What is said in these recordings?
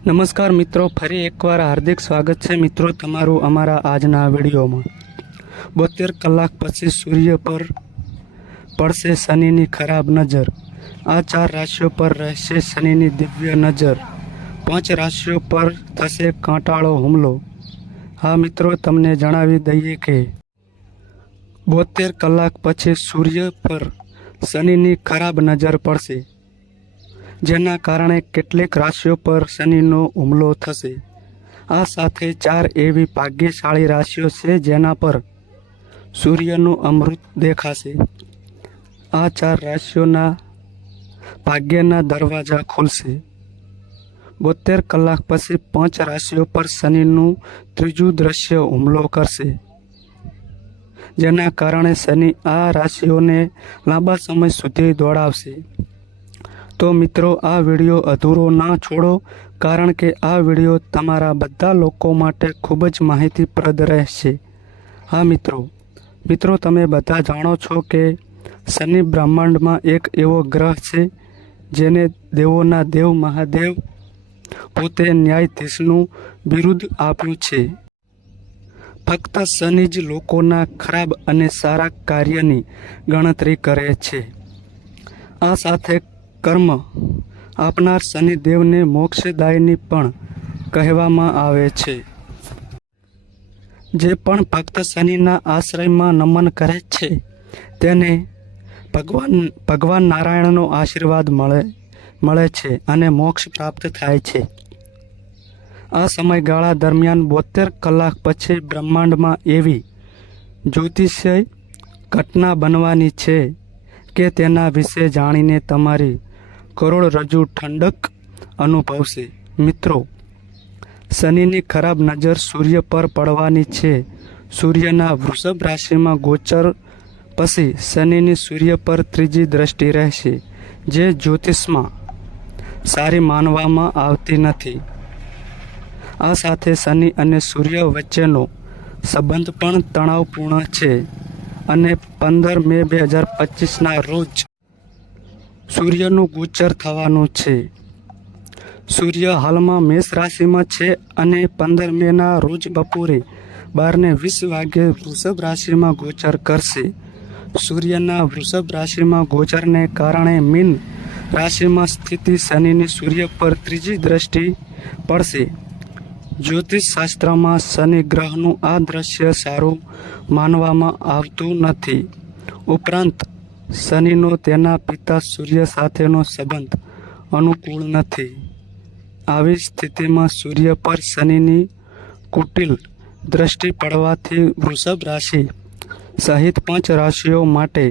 નમસ્કાર મિત્રો, ફરી એકવાર હાર્દિક સ્વાગત છે મિત્રો તમારું અમારા આજના વિડીયોમાં। 72 કલાક પછી સૂર્ય પર પડશે શનિની ખરાબ નજર। આ 4 રાશિઓ પર રહેશે શનિની દિવ્ય નજર। 5 રાશિઓ પર થશે કાંટાળો હુમલો। હા મિત્રો, તમને જણાવી દઈએ કે 72 કલાક પછી સૂર્ય પર શનિની ખરાબ નજર પડશે, જેના કારણે કેટલીક રાશિઓ પર શનિનો હુમલો થશે। આ સાથે 4 એવી ભાગ્યશાળી રાશિઓ છે જેના પર સૂર્યનું અમૃત દેખાશે। આ 4 રાશિઓના ભાગ્યના દરવાજા ખુલશે। 72 કલાક પછી 5 રાશિઓ પર શનિનું ત્રીજું દ્રશ્ય હુમલો કરશે, જેના કારણે શનિ આ રાશિઓને લાંબા સમય સુધી દોડાવશે। તો મિત્રો, આ વિડીયો અધૂરો ના છોડો, કારણ કે આ વિડીયો તમારા બધા લોકો માટે ખૂબ જ માહિતીપ્રદ રહેશે। હા મિત્રો, તમે બધા જાણો છો કે શનિ બ્રહ્માંડમાં એક એવો ગ્રહ છે જેને દેવોના દેવ મહાદેવ પોતે ન્યાયાધીશનું બિરુદ આપ્યું છે। ફક્ત શનિ જ લોકોના ખરાબ અને સારા કાર્યની ગણતરી કરે છે। આ સાથે કર્મ આપનાર શનિદેવને મોક્ષદાયની પણ કહેવામાં આવે છે। જે પણ ભક્ત શનિના આશ્રયમાં નમન કરે છે તેને ભગવાન નારાયણનો આશીર્વાદ મળે છે અને મોક્ષ પ્રાપ્ત થાય છે। આ સમયગાળા દરમિયાન 72 કલાક પછી બ્રહ્માંડમાં એવી જ્યોતિષીય ઘટના બનવાની છે કે તેના વિશે જાણીને તમારી કરોડરજ્જુ ઠંડક અનુભવશે। મિત્રો, શનિની ખરાબ નજર સૂર્ય પર પડવાની છે। સૂર્યના વૃષભ રાશિમાં ગોચર પછી શનિની સૂર્ય પર ત્રીજી દ્રષ્ટિ રહેશે, જે જ્યોતિષમાં સારી માનવામાં આવતી નથી। આ સાથે શનિ અને સૂર્ય વચ્ચેનો સંબંધ પણ તણાવપૂર્ણ છે અને 15 મે 2025ના રોજ સૂર્યનું ગોચર થવાનું છે। સૂર્ય હાલમાં મેષ રાશિમાં છે અને 15 મેના રોજ બપોરે 12:20 વાગ્યે વૃષભ રાશિમાં ગોચર કરશે। સૂર્યના વૃષભ રાશિમાં ગોચરને કારણે મીન રાશિમાં સ્થિતિ શનિની સૂર્ય પર ત્રીજી દ્રષ્ટિ પડશે। જ્યોતિષ શાસ્ત્રમાં શનિ ગ્રહનું આ દ્રશ્ય સારું માનવામાં આવતું નથી। ઉપરાંત શનિનો તેના પિતા સૂર્ય સાથેનો સંબંધ અનુકૂળ નથી। આવી સ્થિતિમાં સૂર્ય પર શનિની કુટિલ દ્રષ્ટિ પડવાથી વૃષભ રાશિ સહિત 5 રાશિઓ માટે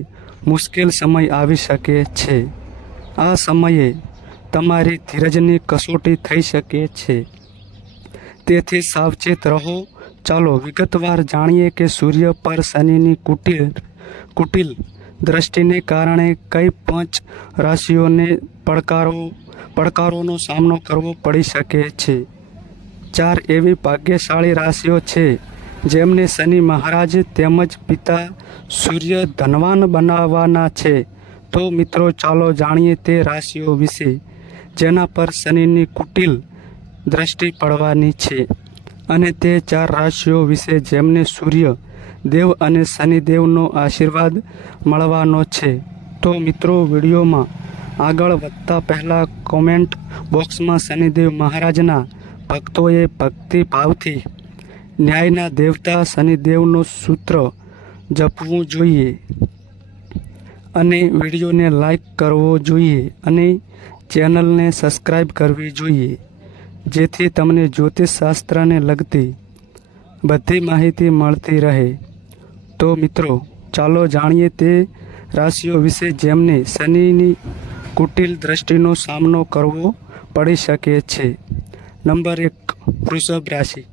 મુશ્કેલ સમય આવી શકે છે। આ સમયે તમારી ધીરજની કસોટી થઈ શકે છે, તેથી સાવચેત રહો। ચાલો વિગતવાર જાણીએ કે સૂર્ય પર શનિની કુટિલ દ્રષ્ટિને કારણે કઈ 5 રાશિઓને પડકારોનો સામનો કરવો પડી શકે છે। 4 એવી ભાગ્યશાળી રાશિઓ છે જેમને શનિ મહારાજ તેમજ પિતા સૂર્ય ધનવાન બનાવવાના છે। તો મિત્રો, ચાલો જાણીએ તે રાશિઓ વિશે જેના પર શનિની કુટિલ દ્રષ્ટિ પડવાની છે, અને તે 4 રાશિઓ વિશે જેમને સૂર્ય દેવ અને શનિદેવનો આશીર્વાદ મળવાનો છે। તો મિત્રો, વિડીયોમાં આગળ વધતા પહેલા કોમેન્ટ બોક્સમાં શનિદેવ મહારાજના ભક્તોએ ભક્તિભાવથી ન્યાયના દેવતા શનિદેવનું સૂત્ર જપવું જોઈએ અને વિડીયોને લાઈક કરવો જોઈએ અને ચેનલને સબસ્ક્રાઈબ કરવી જોઈએ, જેથી તમને જ્યોતિષશાસ્ત્રને લગતી બધી માહિતી મળતી રહે। તો મિત્રો, ચાલો જાણીએ તે રાશિઓ વિશે જેમને શનિની કુટિલ દ્રષ્ટિનો સામનો કરવો પડી શકે છે। નંબર 1, વૃષભ રાશિ।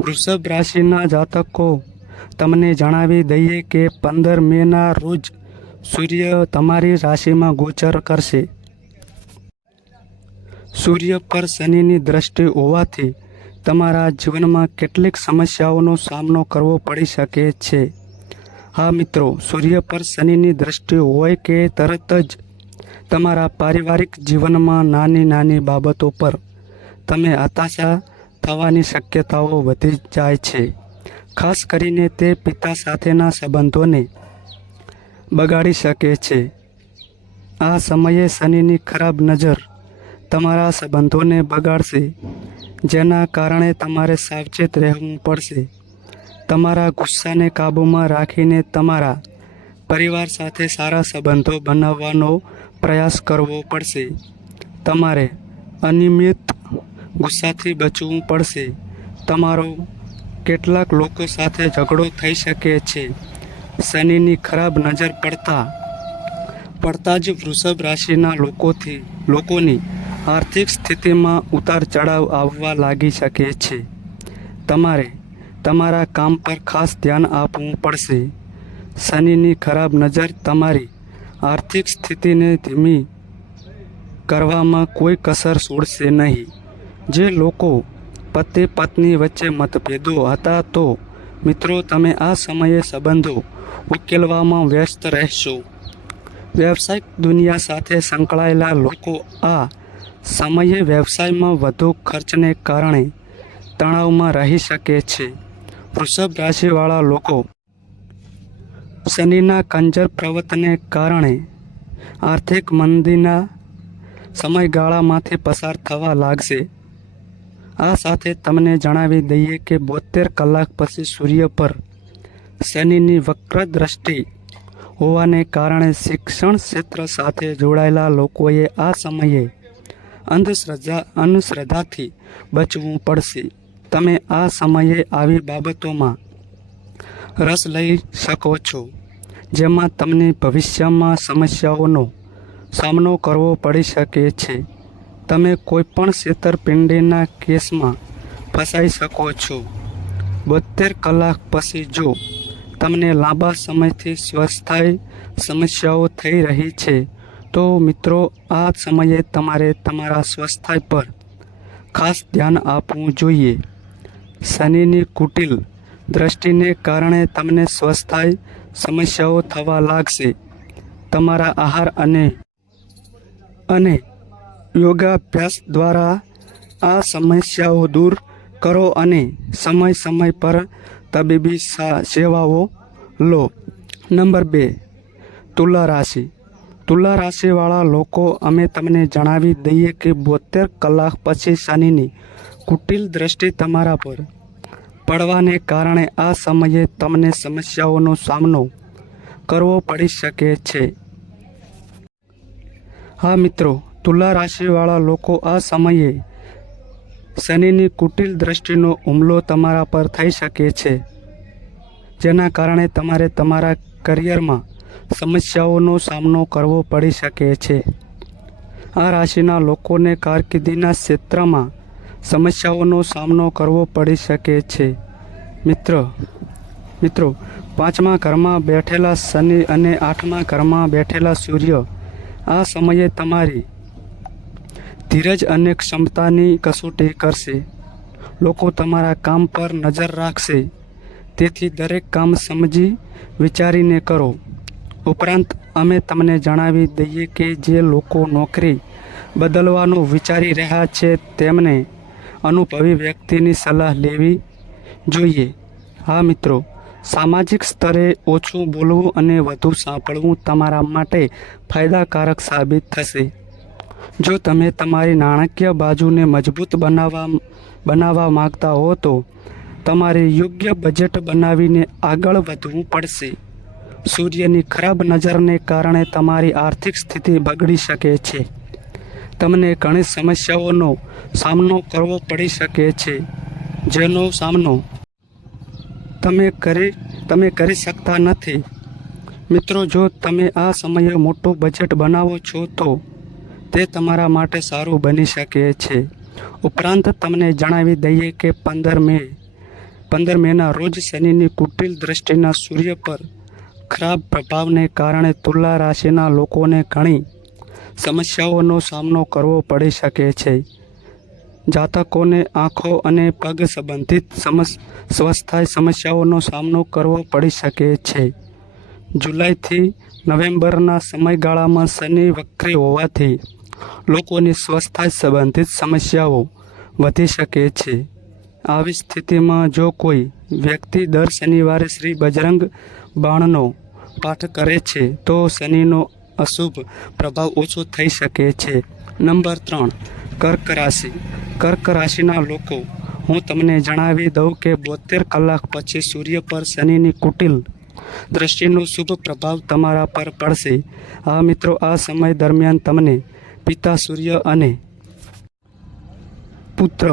વૃષભ રાશિના જાતકો, તમને જણાવી દઈએ કે 15 મેના રોજ સૂર્ય તમારી રાશિમાં ગોચર કરશે। સૂર્ય પર શનિની દ્રષ્ટિ હોવાથી તમારા જીવનમાં કેટલીક સમસ્યાઓનો સામનો કરવો પડી શકે છે। હા મિત્રો, સૂર્ય પર શનિની દ્રષ્ટિ હોય કે તરત જ તમારા પારિવારિક જીવનમાં નાની નાની બાબતો પર તમે હતાશા થવાની શક્યતાઓ વધી જાય છે. ખાસ કરીને તે પિતા સાથેના સંબંધોને બગાડી શકે છે. આ સમયે શનિની ખરાબ નજર તમારા સંબંધોને બગાડશે, જેના કારણે તમારે સાવચેત રહેવું પડશે. તમારા ગુસ્સાને કાબૂમાં રાખીને તમારા પરિવાર સાથે સારા સંબંધો બનાવવાનો પ્રયાસ કરવો પડશે. તમારે અનિયમિત ગુસ્સાથી બચવું પડશે. તમારો કેટલાક લોકો સાથે ઝઘડો થઈ શકે છે. શનિની ખરાબ નજર પડતા જ વૃષભ રાશિના લોકોની આર્થિક સ્થિતિમાં ઉતાર ચઢાવ આવવા લાગી શકે છે. તમારે તમારા કામ પર ખાસ ધ્યાન આપવું પડશે. શનિની ખરાબ નજર તમારી આર્થિક સ્થિતિને ધીમી કરવામાં કોઈ કસર છોડશે નહીં. જે લોકો પતિ પત્ની વચ્ચે મતભેદો હતા તો મિત્રો તમે આ સમયે સંબંધો ઉકેલવામાં વ્યસ્ત રહેશો. વ્યવસાયિક દુનિયા સાથે સંકળાયેલા લોકો આ સમયે વ્યવસાયમાં વધુ ખર્ચને કારણે તણાવમાં રહી શકે છે. વૃષભ રાશિવાળા લોકો શનિના કંજર પ્રવૃત્તિને કારણે આર્થિક મંદીના સમયગાળામાંથી પસાર થવા લાગશે. આ સાથે તમને જણાવી દઈએ કે 72 કલાક પછી સૂર્ય પર શનિની વક્ર દ્રષ્ટિ હોવાને કારણે શિક્ષણ ક્ષેત્ર સાથે જોડાયેલા લોકોએ આ સમયે અંધશ્રદ્ધાથી બચવું પડશે. તમે આ સમયે આવી બાબતોમાં રસ લઈ શકો છો જેમાં તમને ભવિષ્યમાં સમસ્યાઓનો સામનો કરવો પડી શકે છે. તમે કોઈપણ છેતરપિંડીના કેસમાં ફસાઈ શકો છો. 72 કલાક પછી જો તમને લાંબા સમયથી સ્વાસ્થ્ય સમસ્યાઓ થઈ રહી છે તો મિત્રો આ સમયે તમારે તમારા સ્વાસ્થ્ય પર ખાસ ધ્યાન આપવું જોઈએ. શનિની કુટિલ દ્રષ્ટિને કારણે તમને સ્વાસ્થ્ય સમસ્યાઓ થવા લાગશે. તમારા આહાર અને યોગાભ્યાસ દ્વારા આ સમસ્યાઓ દૂર કરો અને સમય પર તબીબી સેવાઓ લો. નંબર 2, તુલા રાશિ. તુલા રાશિવાળા લોકો અમે તમને જણાવી દઈએ કે 72 કલાક પછી શનિની કુટિલ દ્રષ્ટિ તમારા પર પડવાને કારણે આ સમયે તમને સમસ્યાઓનો સામનો કરવો પડી શકે છે. હા મિત્રો, તુલા રાશિવાળા લોકો આ સમયે શનિની કુટિલ દ્રષ્ટિનો હુમલો તમારા પર થઈ શકે છે, જેના કારણે તમારે તમારા કરિયરમાં સમસ્યાઓનો સામનો કરવો પડી શકે છે. આ રાશિના લોકોને કારકિર્દીના ક્ષેત્રમાં સમસ્યાઓનો સામનો કરવો પડી શકે છે. મિત્રો 5મા ઘરમાં બેઠેલા શનિ અને 8મા ઘરમાં બેઠેલા સૂર્ય આ સમયે તમારી ધીરજ અને ક્ષમતાની કસોટી કરશે. લોકો તમારા કામ પર નજર રાખશે, તેથી દરેક કામ સમજી વિચારીને કરો. ઉપરાંત અમે તમને જણાવી દઈએ કે જે લોકો નોકરી બદલવાનું વિચારી રહ્યા છે તેમને અનુભવી વ્યક્તિની સલાહ લેવી જોઈએ. હા મિત્રો, સામાજિક સ્તરે ઓછું બોલવું અને વધુ સાંભળવું તમારા માટે ફાયદાકારક સાબિત થશે. જો તમે તમારી નાણાકીય બાજુને મજબૂત બનાવવા માંગતા હો તો તમારે યોગ્ય બજેટ બનાવીને આગળ વધવું પડશે. સૂર્યની ખરાબ નજરને કારણે તમારી આર્થિક સ્થિતિ બગડી શકે છે. તમને ઘણી સમસ્યાઓનો સામનો કરવો પડી શકે છે, જેનો સામનો તમે કરી શકતા નથી. મિત્રો, જો તમે આ સમયે મોટું બજેટ બનાવો છો તો તે તમારા માટે સારું બની શકે છે. ઉપરાંત તમને જણાવી દઈએ કે 15 મેના રોજ શનિની કુટિલ દ્રષ્ટિના સૂર્ય પર ખરાબ પ્રભાવને કારણે તુલા રાશિના લોકોને ઘણી સમસ્યાઓનો સામનો કરવો પડી શકે છે. જાતકોને આંખો અને પગ સંબંધિત સ્વાસ્થ્ય સમસ્યાઓનો સામનો કરવો પડી શકે છે. જુલાઈથી નવેમ્બરના સમયગાળામાં શનિ વક્રી હોવાથી લોકોની સ્વાસ્થ્ય સંબંધિત સમસ્યાઓ વધી શકે છે. આવી સ્થિતિમાં જો કોઈ વ્યક્તિ દર શનિવારે શ્રી બજરંગ બાણનો પાઠ કરે છે તો શનિનો અશુભ પ્રભાવ ઓછો થઈ શકે છે. નંબર 3, કર્ક રાશિ. કર્ક રાશિના લોકો, હું તમને જણાવી દઉં કે 72 કલાક પછી સૂર્ય પર શનિની કુટિલ દ્રષ્ટિનો શુભ પ્રભાવ તમારા પર પડશે. હા મિત્રો, આ સમય દરમિયાન તમને પિતા સૂર્ય અને પુત્ર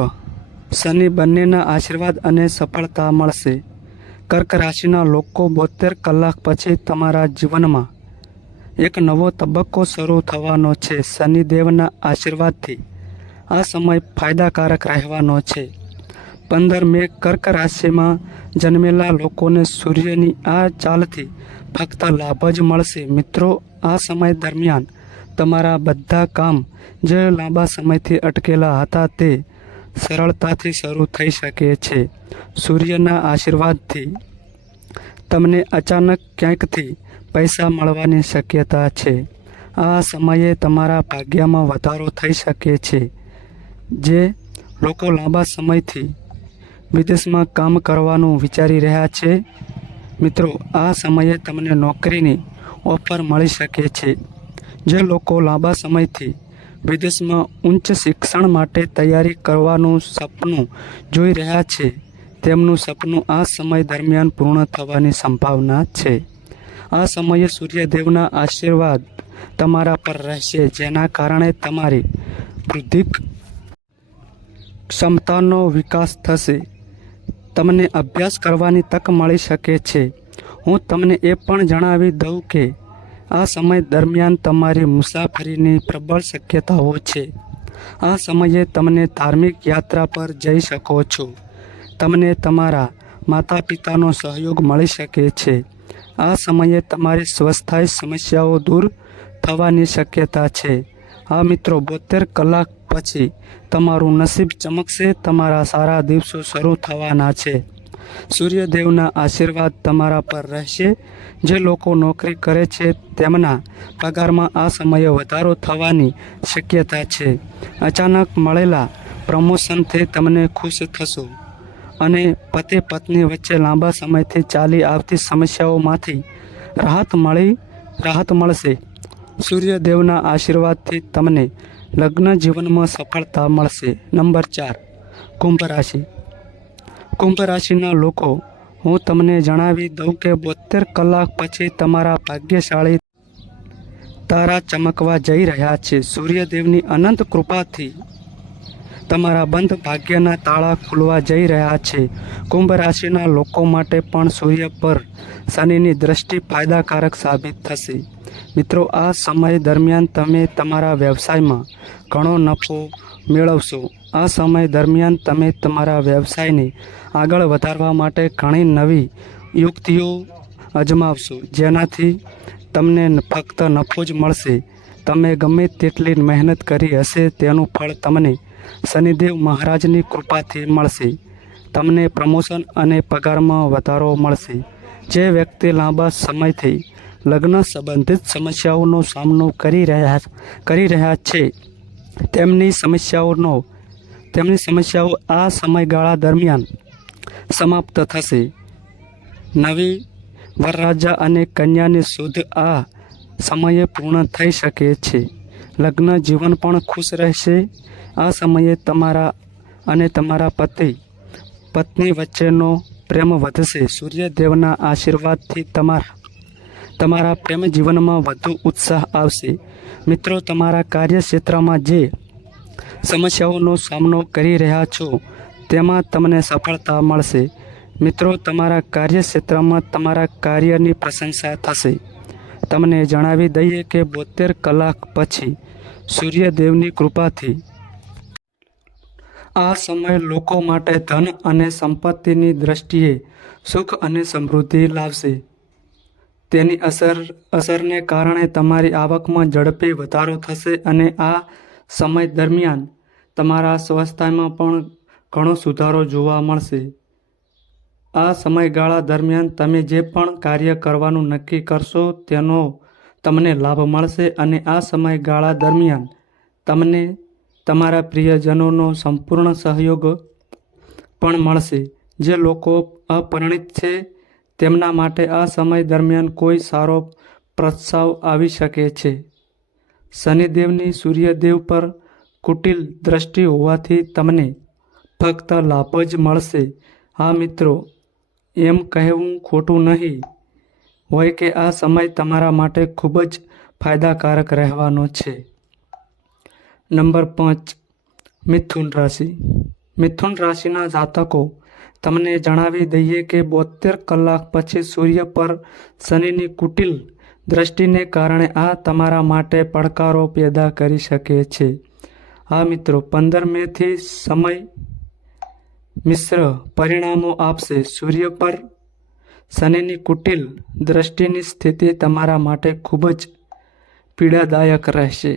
શનિ બંનેના આશીર્વાદ અને સફળતા મળશે. કર્ક રાશિના લોકો, 72 કલાક પછી તમારા જીવનમાં એક નવો તબક્કો શરૂ થવાનો છે. શનિદેવના આશીર્વાદથી આ સમય ફાયદાકારક રહેવાનો છે. 15 મે કર્ક રાશિમાં જન્મેલા લોકોને સૂર્યની આ ચાલથી ફક્ત લાભ જ મળશે. મિત્રો, આ સમય દરમિયાન તમારા બધા કામ જે લાંબા સમયથી અટકેલા હતા તે સરળતાથી શરૂ થઈ શકે છે. સૂર્યના આશીર્વાદથી તમને અચાનક ક્યાંકથી પૈસા મળવાની શક્યતા છે. આ સમયે તમારા ભાગ્યમાં વધારો થઈ શકે છે. જે લોકો લાંબા સમયથી વિદેશમાં કામ કરવાનું વિચારી રહ્યા છે, મિત્રો, આ સમયે તમને નોકરીની ઓફર મળી શકે છે. જે લોકો લાંબા સમયથી વિદેશમાં ઉચ્ચ શિક્ષણ માટે તૈયારી કરવાનું સપનું જોઈ રહ્યા છે, તેમનું સપનું આ સમય દરમિયાન પૂર્ણ થવાની સંભાવના છે. આ સમયે સૂર્યદેવના આશીર્વાદ તમારા પર રહેશે, જેના કારણે તમારી બૌદ્ધિક ક્ષમતાનો વિકાસ થશે. તમને અભ્યાસ કરવાની તક મળી શકે છે. હું તમને એ પણ જણાવી દઉં કે આ સમય દરમિયાન તમારી મુસાફરીની પ્રબળ શક્યતાઓ છે. આ સમયે તમને ધાર્મિક યાત્રા પર જઈ શકો છો. તમને તમારા માતા પિતાનો સહયોગ મળી શકે છે. આ સમયે તમારી સ્વાસ્થ્ય સમસ્યાઓ દૂર થવાની શક્યતા છે. હા મિત્રો, 72 કલાક પછી તમારું નસીબ ચમકશે. તમારા સારા દિવસો શરૂ થવાના છે. સૂર્યદેવના આશીર્વાદ તમારા પર રહેશે. જે લોકો નોકરી કરે છે તેમના પગારમાં આ સમયે વધારો થવાની શક્યતા છે. અચાનક મળેલા પ્રમોશનથી તમને ખુશ થશો અને પતિ પત્ની વચ્ચે લાંબા સમયથી ચાલી આવતી સમસ્યાઓમાંથી રાહત મળશે. સૂર્યદેવના આશીર્વાદથી તમને લગ્ન જીવનમાં સફળતા મળશે. નંબર 4, કુંભ રાશિ. કુંભ રાશિના લોકો, હું તમને જણાવી દઉં કે 72 કલાક પછી તમારા ભાગ્યશાળી તારા ચમકવા જઈ રહ્યા છે. સૂર્યદેવની અનંત કૃપાથી તમારા બંધ ભાગ્યના તાળા ખુલવા જઈ રહ્યા છે. કુંભ રાશિના લોકો માટે પણ સૂર્ય પર શનિની દ્રષ્ટિ ફાયદાકારક સાબિત થશે. મિત્રો, આ સમય દરમિયાન તમે તમારા વ્યવસાયમાં ઘણો નફો મેળવશો. આ સમય દરમિયાન તમે તમારા વ્યવસાયને આગળ વધારવા માટે ઘણી નવી યુક્તિઓ અજમાવશો, જેનાથી તમને ફક્ત નફો જ મળશે. તમે ગમે તેટલી મહેનત કરી હશે તેનું ફળ તમને શનિદેવ મહારાજની કૃપાથી મળશે. તમને પ્રમોશન અને પગારમાં વધારો મળશે. જે વ્યક્તિ લાંબા સમયથી લગ્ન સંબંધિત સમસ્યાઓનો સામનો કરી રહ્યા છે તેમની સમસ્યાઓ આ સમયગાળા દરમિયાન સમાપ્ત થશે. નવી વરરાજા અને કન્યાની શોધ આ સમયે પૂર્ણ થઈ શકે છે. લગ્ન જીવન પણ ખુશ રહેશે. આ સમયે તમારા અને તમારા પત્ની વચ્ચેનો પ્રેમ વધશે. સૂર્યદેવના આશીર્વાદથી તમારા પ્રેમ જીવનમાં વધુ ઉત્સાહ આવશે. મિત્રો, તમારા કાર્યક્ષેત્રમાં જે સમસ્યાઓનો સામનો કરી રહ્યા છો તેમાં તમને સફળતા મળશે. મિત્રો, તમારા કાર્યક્ષેત્રમાં તમારા કાર્યની પ્રશંસા થશે. તમને જણાવી દઈએ કે 72 કલાક પછી સૂર્યદેવની કૃપાથી આ સમય લોકો માટે ધન અને સંપત્તિની દ્રષ્ટિએ સુખ અને સમૃદ્ધિ લાવશે. તેની અસરને કારણે તમારી આવકમાં ઝડપી વધારો થશે અને આ સમય દરમિયાન તમારા સ્વાસ્થ્યમાં પણ ઘણો સુધારો જોવા મળશે. આ સમયગાળા દરમિયાન તમે જે પણ કાર્ય કરવાનું નક્કી કરશો તેનો તમને લાભ મળશે અને આ સમયગાળા દરમિયાન તમને તમારા પ્રિયજનોનો સંપૂર્ણ સહયોગ પણ મળશે. જે લોકો અપરિણિત છે તેમના માટે આ સમય દરમિયાન કોઈ સારો પ્રસ્તાવ આવી શકે છે. શનિદેવની સૂર્યદેવ પર કુટિલ દ્રષ્ટિ હોવાથી તમને ફક્ત લાભ જ મળશે. હા મિત્રો, એમ કહેવું ખોટું નહીં હોય કે આ સમય તમારા માટે ખૂબ જ ફાયદાકારક રહેવાનો છે. નંબર 5, મિથુન રાશિ. મિથુન રાશિના જાતકો, તમને જણાવી દઈએ કે 72 કલાક પછી સૂર્ય પર શનિની કુટિલ દ્રષ્ટિને કારણે આ તમારા માટે પડકારો પેદા કરી શકે છે. હા મિત્રો, 15 મેથી સમય મિશ્ર પરિણામો આપશે. સૂર્ય પર શનિની કુટિલ દ્રષ્ટિની સ્થિતિ તમારા માટે ખૂબ જ પીડાદાયક રહેશે.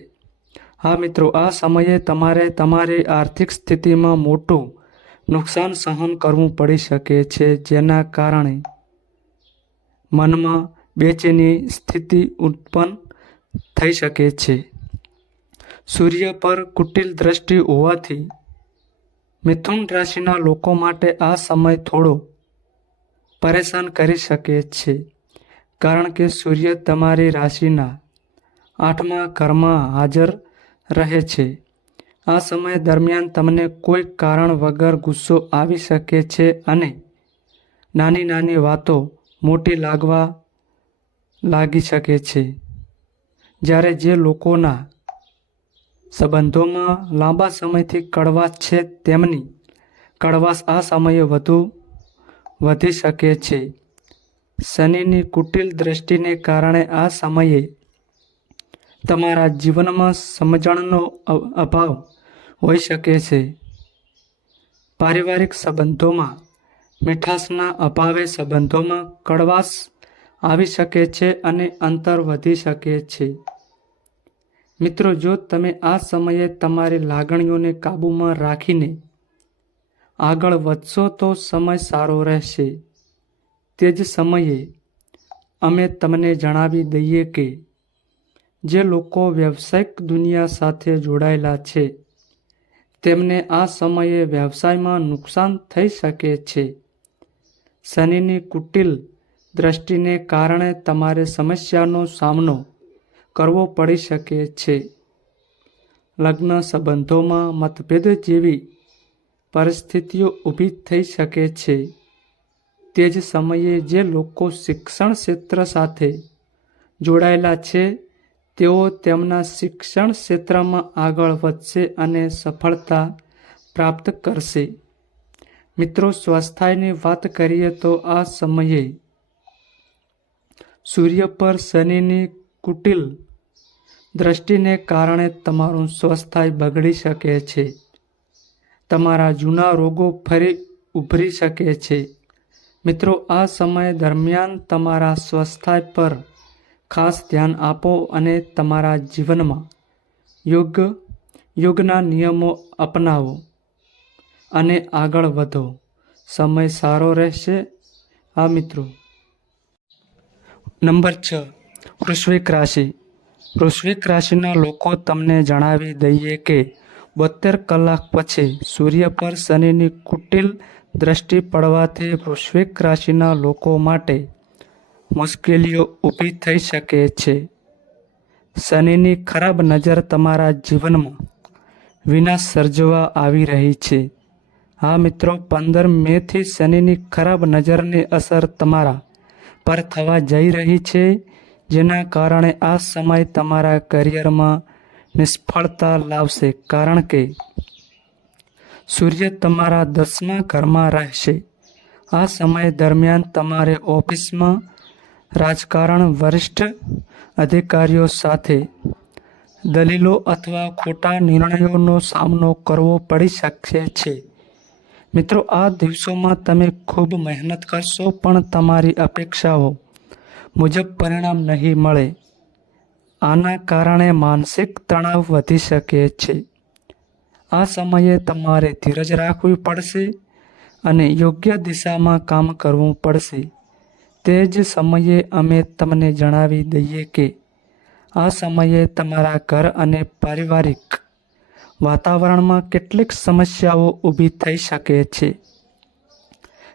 હા મિત્રો, આ સમયે તમારે તમારી આર્થિક સ્થિતિમાં મોટું નુકસાન સહન કરવું પડી શકે છે, જેના કારણે મનમાં બેચેની સ્થિતિ ઉત્પન્ન થઈ શકે છે. સૂર્ય પર કુટિલ દ્રષ્ટિ હોવાથી મિથુન રાશિના લોકો માટે આ સમય થોડો પરેશાન કરી શકે છે, કારણ કે સૂર્ય તમારી રાશિના 8મા ઘરમાં હાજર રહે છે. આ સમય દરમિયાન તમને કોઈ કારણ વગર ગુસ્સો આવી શકે છે અને નાની નાની વાતો મોટી લાગવા લાગી શકે છે. જ્યારે જે લોકોના સંબંધોમાં લાંબા સમયથી કડવાશ છે, તેમની કડવાશ આ સમયે વધુ વધી શકે છે. શનિની કુટિલ દ્રષ્ટિને કારણે આ સમયે તમારા જીવનમાં સમજણનો અભાવ હોઈ શકે છે. પારિવારિક સંબંધોમાં મીઠાશના અભાવે સંબંધોમાં કડવાશ આવી શકે છે અને અંતર વધી શકે છે. મિત્રો, જો તમે આ સમયે તમારી લાગણીઓને કાબૂમાં રાખીને આગળ વધશો તો સમય સારો રહેશે. તે જ સમયે અમે તમને જણાવી દઈએ કે જે લોકો વ્યવસાયિક દુનિયા સાથે જોડાયેલા છે તેમને આ સમયે વ્યવસાયમાં નુકસાન થઈ શકે છે. શનિની કુટિલ દ્રષ્ટિને કારણે તમારે સમસ્યાનો સામનો કરવો પડી શકે છે. લગ્ન સંબંધોમાં મતભેદ જેવી પરિસ્થિતિઓ ઊભી થઈ શકે છે. તે જ સમયે જે લોકો શિક્ષણ ક્ષેત્ર સાથે જોડાયેલા છે તેઓ તેમના શિક્ષણ ક્ષેત્રમાં આગળ વધશે અને સફળતા પ્રાપ્ત કરશે. મિત્રો, સ્વાસ્થ્યની વાત કરીએ તો આ સમયે સૂર્ય પર શનિની કુટિલ દ્રષ્ટિને કારણે તમારું સ્વાસ્થ્ય બગડી શકે છે. તમારા જૂના રોગો ફરી ઉભરી શકે છે. મિત્રો, આ સમય દરમિયાન તમારા સ્વાસ્થ્ય પર ખાસ ધ્યાન આપો અને તમારા જીવનમાં યોગના નિયમો અપનાવો અને આગળ વધો. સમય સારો રહેશે. આ મિત્રો. નંબર 6, વૃશ્ચિક રાશિ. વૃશ્ચિક રાશિના લોકો, તમને જણાવી દઈએ કે 72 કલાક પછી સૂર્ય પર શનિની કુટિલ દ્રષ્ટિ પડવાથી વૃશ્ચિક રાશિના લોકો માટે મુશ્કેલીઓ ઊભી થઈ શકે છે. શનિની ખરાબ નજર તમારા જીવનમાં વિનાશ સર્જવા આવી રહી છે. હા મિત્રો, 15 મેથી શનિની ખરાબ નજરની અસર તમારા પર થવા જઈ રહી છે, જેના કારણે આ સમય તમારા કરિયરમાં નિષ્ફળતા લાવશે, કારણ કે સૂર્ય તમારા 10મા ઘરમાં રહેશે. આ સમય દરમિયાન તમારે ઓફિસમાં રાજકારણ, વરિષ્ઠ અધિકારીઓ સાથે દલીલો અથવા ખોટા નિર્ણયોનો સામનો કરવો પડી શકે છે. મિત્રો, આ દિવસોમાં તમે ખૂબ મહેનત કરશો પણ તમારી અપેક્ષાઓ મુજબ પરિણામ નહીં મળે. આના કારણે માનસિક તણાવ વધી શકે છે. આ સમયે તમારે ધીરજ રાખવી પડશે અને યોગ્ય દિશામાં કામ કરવું પડશે. તે જ સમયે અમે તમને જણાવી દઈએ કે આ સમયે તમારા ઘર અને પારિવારિક વાતાવરણમાં કેટલીક સમસ્યાઓ ઊભી થઈ શકે છે,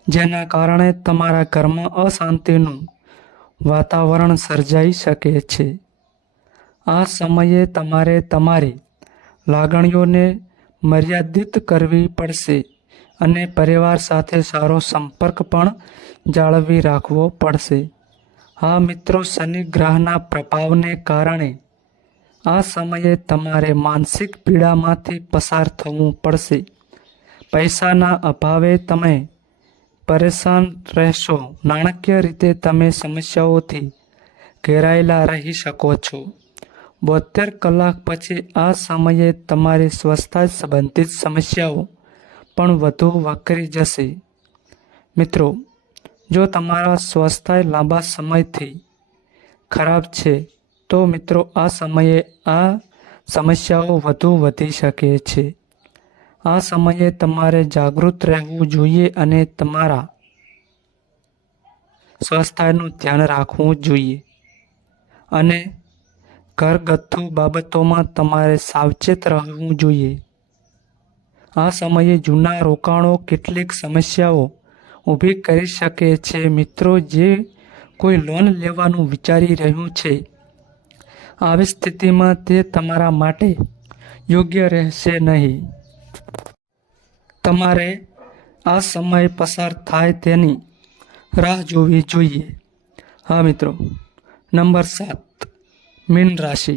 જેના કારણે તમારા ઘરમાં અશાંતિનું વાતાવરણ સર્જાઈ શકે છે. આ સમયે તમારે તમારી લાગણીઓને મર્યાદિત કરવી પડશે અને પરિવાર સાથે સારો સંપર્ક પણ જાળવી રાખવો પડશે. હા મિત્રો, શનિ ગ્રહના પ્રભાવને કારણે આ સમયે તમારે માનસિક પીડામાંથી પસાર થવું પડશે. પૈસાના અભાવે તમે પરેશાન રહેશો. નાણાકીય રીતે તમે સમસ્યાઓથી ઘેરાયેલા રહી શકો છો. 72 કલાક પછી આ સમયે તમારી સ્વાસ્થ્ય સંબંધિત સમસ્યાઓ પણ વધુ વકરી જશે. મિત્રો, જો તમારા સ્વાસ્થ્ય લાંબા સમયથી ખરાબ છે, તો મિત્રો આ સમયે આ સમસ્યાઓ વધુ વધી શકે છે. આ સમયે તમારે જાગૃત રહેવું જોઈએ અને તમારા સ્વાસ્થ્યનું ધ્યાન રાખવું જોઈએ અને ઘરગથ્થુ બાબતોમાં તમારે સાવચેત રહેવું જોઈએ. આ સમયે જૂના રોકાણો કેટલીક સમસ્યાઓ ઊભી કરી શકે છે. મિત્રો, જે કોઈ લોન લેવાનું વિચારી રહ્યું છે, આવી સ્થિતિમાં તે તમારા માટે યોગ્ય રહેશે નહીં. તમારે આ સમય પસાર થાય તેની રાહ જોવી જોઈએ. હા મિત્રો, નંબર 7, મીન રાશિ.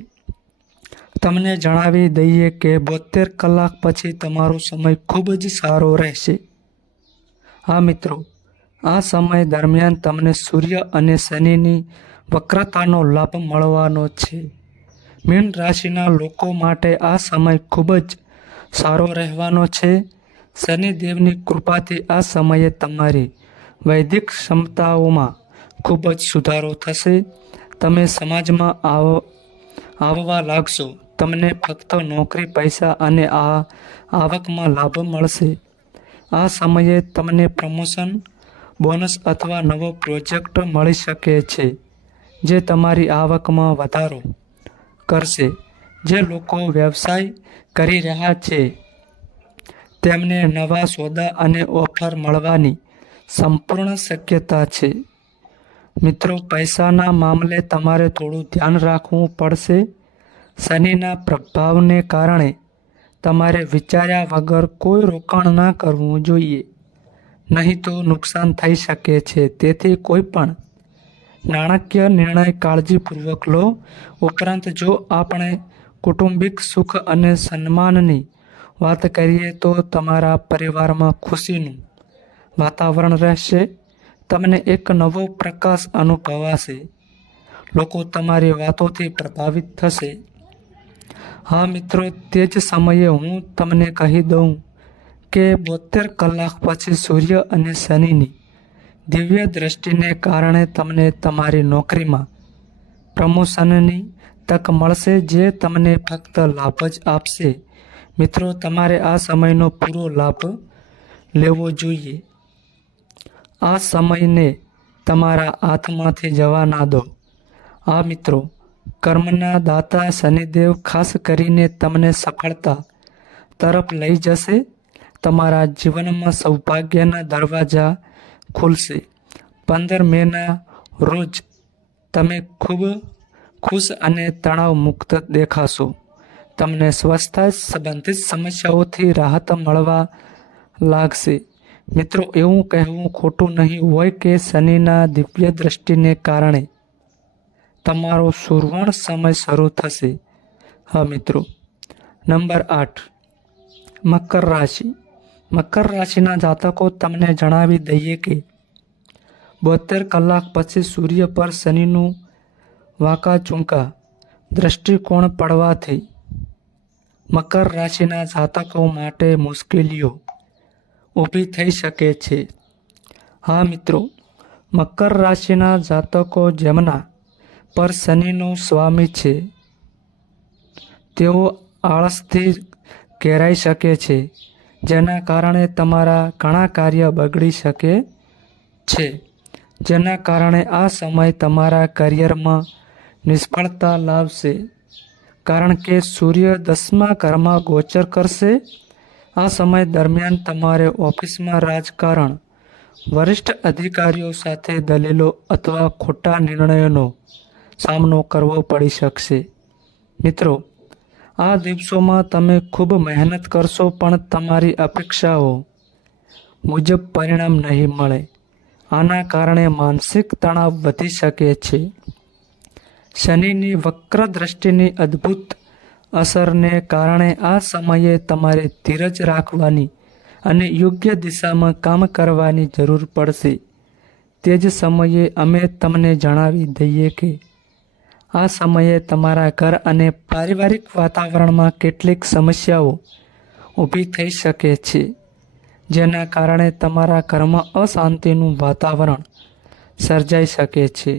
તમને જણાવી દઈએ કે 72 કલાક પછી તમારો સમય ખૂબ જ સારો રહેશે. હા મિત્રો, આ સમય દરમિયાન તમને સૂર્ય અને શનિની વક્રતાનો લાભ મળવાનો છે. મીન રાશિના લોકો માટે આ સમય ખૂબ જ સારો રહેવાનો છે. શનિદેવની કૃપાથી આ સમયે તમારી વૈદિક ક્ષમતાઓમાં ખૂબ જ સુધારો થશે. તમે સમાજમાં આવવા લાગશો. તમને ફક્ત નોકરી, પૈસા અને આવકમાં લાભ મળશે. આ સમયે તમને પ્રમોશન, બોનસ અથવા નવો પ્રોજેક્ટ મળી શકે છે, જે તમારી આવકમાં વધારો કરશે. જે લોકો વ્યવસાય કરી રહ્યા છે, તેમને નવા સોદા અને ઓફર મળવાની સંપૂર્ણ શક્યતા છે. મિત્રો, પૈસાના મામલે તમારે થોડું ધ્યાન રાખવું પડશે. શનિના પ્રભાવને કારણે તમારે વિચાર્યા વગર કોઈ રોકાણ ના કરવું જોઈએ, નહીં તો નુકસાન થઈ શકે છે. તેથી કોઈ પણ નાણાકીય નિર્ણય કાળજીપૂર્વક લો. ઉપરાંત, જો આપણે કૌટુંબિક સુખ અને સન્માનની વાત કરીએ તો તમારા પરિવારમાં ખુશીનું વાતાવરણ રહેશે. તમને એક નવો પ્રકાશ અનુભવાશે. લોકો તમારી વાતોથી પ્રભાવિત થશે. હા મિત્રો, તે જ સમયે હું તમને કહી દઉં કે 72 કલાક પછી સૂર્ય અને શનિની દિવ્ય દ્રષ્ટિને કારણે તમને તમારી નોકરીમાં પ્રમોશનની તક મળશે, જે તમને ફક્ત લાભ જ આપશે. મિત્રો, તમારે આ સમયનો પૂરો લાભ લેવો જોઈએ. આ સમયને તમારા હાથમાંથી જવા ના દો. આ મિત્રો, કર્મના દાતા શનિદેવ ખાસ કરીને તમને સફળતા તરફ લઈ જશે. તમારા જીવનમાં સૌભાગ્યના દરવાજા ખુલશે. 15 મેના રોજ તમે ખૂબ ખુશ અને તણાવ મુક્ત દેખાશો. તમને સ્વાસ્થ્ય સંબંધિત સમસ્યાઓથી રાહત મળવા લાગશે. મિત્રો, એવું કહેવું ખોટું નહીં હોય કે શનિના દિવ્ય દ્રષ્ટિને કારણે તમારો સુવર્ણ સમય શરૂ થશે. હા મિત્રો, નંબર 8, મકર રાશિ. મકર રાશિના જાતકો, તમને જણાવી દઈએ કે 72 કલાક પછી સૂર્ય પર શનિનું વાંકાચૂકા દ્રષ્ટિકોણ પડવાથી મકર રાશિના જાતકો માટે મુશ્કેલીઓ ઊભી થઈ શકે છે. હા મિત્રો, મકર રાશિના જાતકો જેમના પર શનિનો સ્વામી છે, તેઓ આળસથી ઘેરાઈ શકે છે, જેના કારણે તમારા ઘણા કાર્ય બગડી શકે છે. જેના કારણે આ સમય તમારા કરિયરમાં નિષ્ફળતા લાવશે. કારણ કે સૂર્ય 10મા ઘરમાં ગોચર કરશે. આ સમય દરમિયાન તમારે ઓફિસમાં રાજકારણ, વરિષ્ઠ અધિકારીઓ સાથે દલીલો અથવા ખોટા નિર્ણયોનો સામનો કરવો પડી શકશે. મિત્રો, આ દિવસોમાં તમે ખૂબ મહેનત કરશો પણ તમારી અપેક્ષાઓ મુજબ પરિણામ નહીં મળે. આના કારણે માનસિક તણાવ વધી શકે છે. શનિની વક્ર દ્રષ્ટિની અદ્ભુત અસરને કારણે આ સમયે તમારે ધીરજ રાખવાની અને યોગ્ય દિશામાં કામ કરવાની જરૂર પડશે. તે જ સમયે અમે તમને જણાવી દઈએ કે આ સમયે તમારા ઘર અને પારિવારિક વાતાવરણમાં કેટલીક સમસ્યાઓ ઊભી થઈ શકે છે, જેના કારણે તમારા ઘરમાં અશાંતિનું વાતાવરણ સર્જાઈ શકે છે.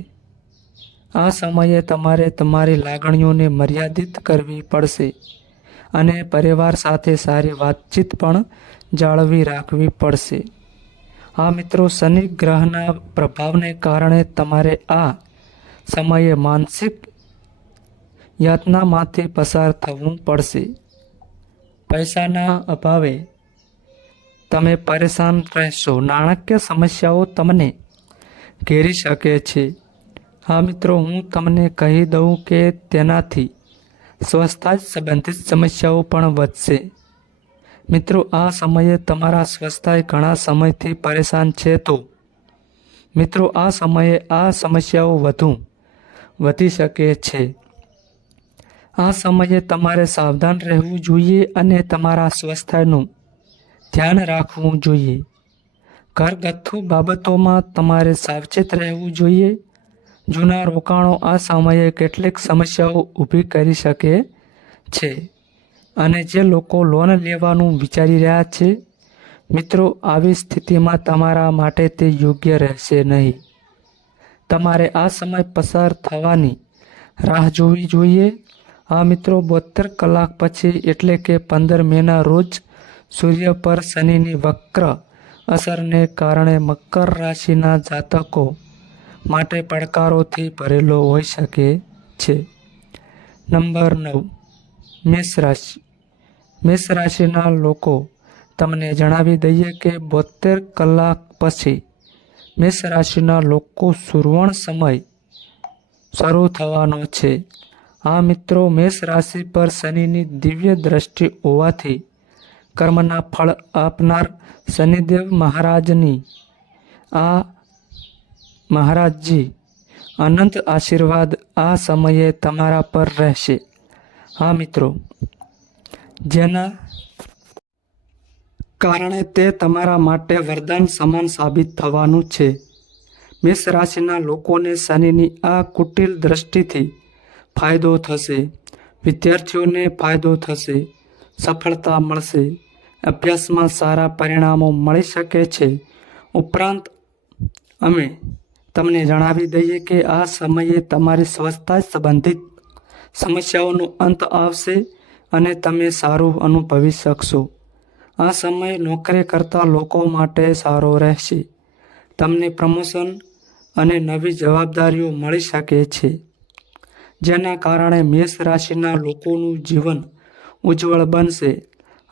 આ સમયે તમારે તમારી લાગણીઓને મર્યાદિત કરવી પડશે અને પરિવાર સાથે સારી વાતચીત પણ જાળવી રાખવી પડશે. આ મિત્રો, શનિ ગ્રહના પ્રભાવને કારણે તમારે આ સમયે માનસિક યાતનામાંથી પસાર થવું પડશે. પૈસાના અભાવે તમે પરેશાન રહેશો. નાણાકીય સમસ્યાઓ તમને ઘેરી શકે છે. હા મિત્રો, હું તમને કહી દઉં કે તેનાથી સ્વાસ્થ્ય સંબંધિત સમસ્યાઓ પણ વધશે. મિત્રો, આ સમયે તમારા સ્વાસ્થ્ય ઘણા સમયથી પરેશાન છે, તો મિત્રો આ સમયે આ સમસ્યાઓ વધી શકે છે. આ સમયે તમારે સાવધાન રહેવું જોઈએ અને તમારા સ્વાસ્થ્યનું ધ્યાન રાખવું જોઈએ. ઘરગથ્થુ બાબતોમાં તમારે સાવચેત રહેવું જોઈએ. જૂના રોકાણો આ સમયે કેટલીક સમસ્યાઓ ઊભી કરી શકે છે. અને જે લોકો લોન લેવાનું વિચારી રહ્યા છે, મિત્રો, આવી સ્થિતિમાં તમારા માટે તે યોગ્ય રહેશે નહીં. તમારે આ સમય પસાર થવાની રાહ જોવી જોઈએ. આ મિત્રો, 72 કલાક પછી એટલે કે 15 મેના રોજ સૂર્ય પર શનિની વક્ર અસરને કારણે મકર રાશિના જાતકો માટે પડકારોથી ભરેલો હોઈ શકે છે. નંબર 9, મેષ રાશિ. મેષ રાશિના લોકો, તમને જણાવી દઈએ કે 72 કલાક પછી મેષ રાશિના લોકો સુવર્ણ સમય શરૂ થવાનો છે. આ મિત્રો, મેષ રાશિ પર શનિની દિવ્ય દ્રષ્ટિ હોવાથી કર્મના ફળ આપનાર શનિદેવ મહારાજજી અનંત આશીર્વાદ આ સમયે તમારા પર રહેશે. હા મિત્રો, જેના કારણે તે તમારા માટે વરદાન સમાન સાબિત થવાનું છે. મેષ રાશિના લોકોને શનિની આ કુટિલ દ્રષ્ટિથી ફાયદો થશે. વિદ્યાર્થીઓને ફાયદો થશે. સફળતા મળશે. અભ્યાસમાં સારા પરિણામો મળી શકે છે. ઉપરાંત અમે તમને જણાવી દઈએ કે આ સમયે તમારી સ્વાસ્થ્ય સંબંધિત સમસ્યાઓનો અંત આવશે અને તમે સારું અનુભવી શકશો. આ સમય નોકરી કરતા લોકો માટે સારો રહેશે. તમને પ્રમોશન અને નવી જવાબદારીઓ મળી શકે છે, જેના કારણે મેષ રાશિના લોકોનું જીવન ઉજ્જવળ બનશે.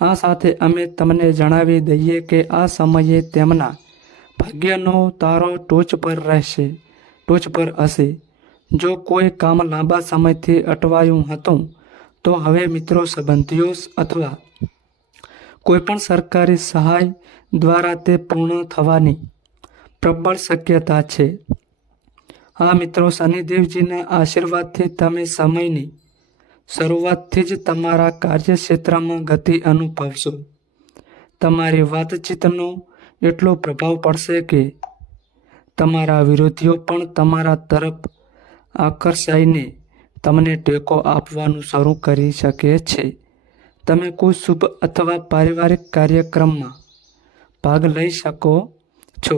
આ સાથે અમે તમને જણાવી દઈએ કે આ સમયે તેમના ભાગ્યનો તારો ટોચ પર હશે. જો કોઈ કામ લાંબા સમયથી અટવાયું હતું, તો હવે મિત્રો સંબંધીઓ અથવા કોઈપણ સરકારી સહાય દ્વારા તે પૂર્ણ થવાની પ્રબળ શક્યતા છે. આ મિત્રો, શનિદેવજીના આશીર્વાદથી તમે સમયની શરૂઆતથી જ તમારા કાર્યક્ષેત્રમાં ગતિ અનુભવશો. તમારી વાતચીતનો એટલો પ્રભાવ પડશે કે તમારા વિરોધીઓ પણ તમારા તરફ આકર્ષાઈને તમને ટેકો આપવાનું શરૂ કરી શકે છે. તમે કોઈ શુભ અથવા પારિવારિક કાર્યક્રમમાં ભાગ લઈ શકો છો,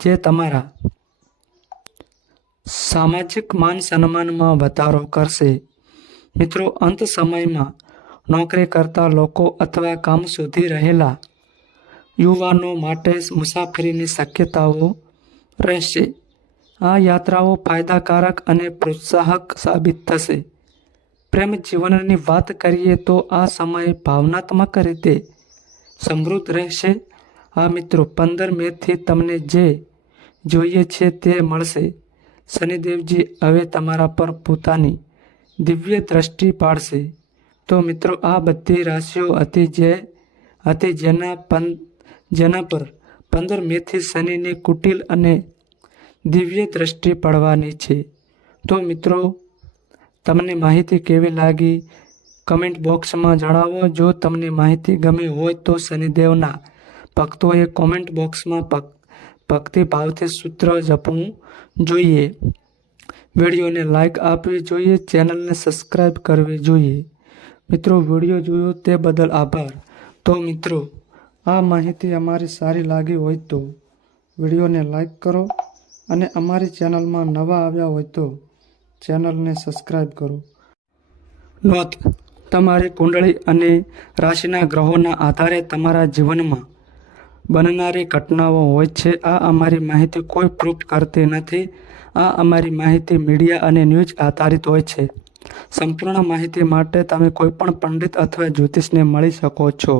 જે તમારા સામાજિક માન સન્માનમાં વધારો કરશે. મિત્રો, અંત સમયમાં નોકરી કરતા લોકો અથવા કામ શોધી રહેલા યુવાનો માટે મુસાફરીની શક્યતાઓ રહેશે. આ યાત્રાઓ ફાયદાકારક અને પ્રોત્સાહક સાબિત થશે. પ્રેમ જીવનની વાત કરીએ તો આ સમય ભાવનાત્મક રીતે સમૃદ્ધ રહેશે. આ મિત્રો 15 મેથી તમને જે જોઈએ છે તે મળશે. શનિદેવજી હવે તમારા પર પોતાની દિવ્ય દ્રષ્ટિ પાડશે. તો મિત્રો આ બધી રાશિઓ હતી જેના પર 15 મેથી શનિની કુટિલ અને દિવ્ય દ્રષ્ટિ પડવાની છે. તો મિત્રો તમને માહિતી કેવી લાગી કમેન્ટ બોક્સમાં જણાવો. જો તમને માહિતી ગમી હોય તો શનિદેવના ભક્તોએ કોમેન્ટ બોક્સમાં ભક્તિભાવથી સૂત્ર જપવું જોઈએ. વિડીયોને લાઇક આપવી જોઈએ. ચેનલને સબસ્ક્રાઈબ કરવી જોઈએ. મિત્રો વિડીયો જોયો તે બદલ આભાર. તો મિત્રો આ માહિતી અમારી સારી લાગી હોય તો વિડીયોને લાઇક કરો અને અમારી ચેનલમાં નવા આવ્યા હોય તો ચેનલને સબસ્ક્રાઈબ કરો. નોંધ: તમારી કુંડળી અને રાશિના ગ્રહોના આધારે તમારા જીવનમાં બનનારી ઘટનાઓ હોય છે. આ અમારી માહિતી કોઈ પ્રૂફ કરતી નથી. આ અમારી માહિતી મીડિયા અને ન્યૂઝ આધારિત હોય છે. સંપૂર્ણ માહિતી માટે તમે કોઈપણ પંડિત અથવા જ્યોતિષને મળી શકો છો.